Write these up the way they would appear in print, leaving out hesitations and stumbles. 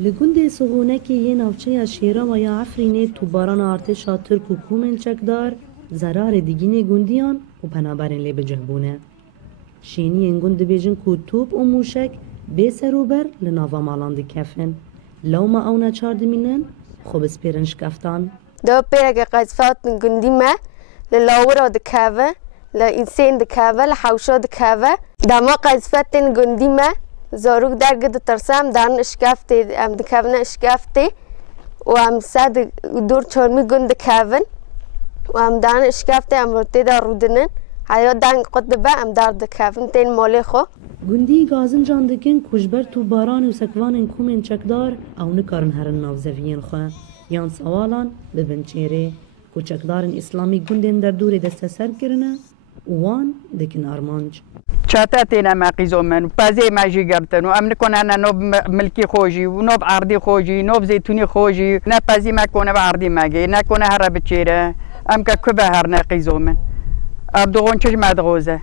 لگوندی سغونکی یه نوچه شیرا و یا عفرینه تو باران ارتشا ترک و کومن چکدار زرار دیگین گوندیان و پنابرین لی بجهبونه. شینی این گوند بیجن که توپ و موشک بی سروبر لناوا مالان دی کفن. لو ما اونا چار دمینن خوب سپیرنش کفتان. دو پیرک قصفات گوندی ما للاورا دکاوه لإنسان دكافة لحوشة دكافة دما قصفتين قنديمة زاروك درجة ترسام دان إشكافتي أم دكافنا إشكافتي وأم ساد دور شرمي قند دكافن وأم دان إشكافتي أم رتدا رودنن هاي دان قطبة أم دار دكافن تين مالخو گوندی گازن جاندکن کشبر تو باران و سکوان کومن چکدار او نکارن هرن نافزوین خواه یان سوالان ببن چیره کو چکدارن اسلامی گوندن در دوری دست سر کرنه وان دکن آرمانج چاتاتینا ما قیزو من پازی ماجی گرتن و امن کنه انا نوب ملکی خوجی و نوب عردی خوجی نوب زیتونی خوجی نه پازی ما کنه و عردی ماگی نه کنه هر بچیره ام که کبه هر نه قیزو من اب دوغون چش مدغوزه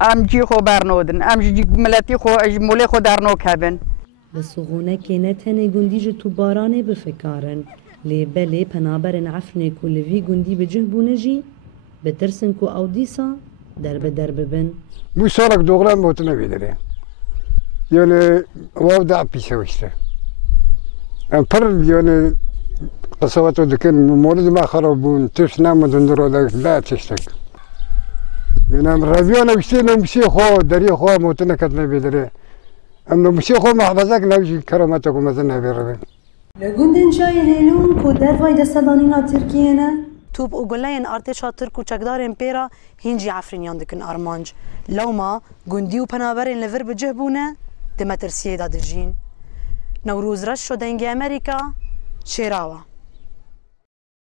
ام جی خو برنودن ام جی ملتی خو مولی خو در نو کبن بسغونه که نتنه گوندی جو تو بارانه بفکارن لی بله پنابرن عفنه کلوی گوندی بجه بونجی بترسن کو او دیسا درب بن bu salak doğuran botuna verir. Yani o da pişiyor işte. Per yani kasabada dükkan molid ma kharabun tışna madundura da çeştek. Yani ravyana bir şey ho deri ho motuna katna verir. Ama bir şey ho mahfazak navji karamatakum mazna verir. لگوندن جای لیلون کو در وای دستدانینا ترکیه نه توپ و گلین ارتشا ترک و چکدارن پیرا هینجی عفرینیان دکن آرمانج لوما گوندی و پنابرین لور بجه بونه دمترسیه دادجین نوروز رش شدنگی امریکا شیراوه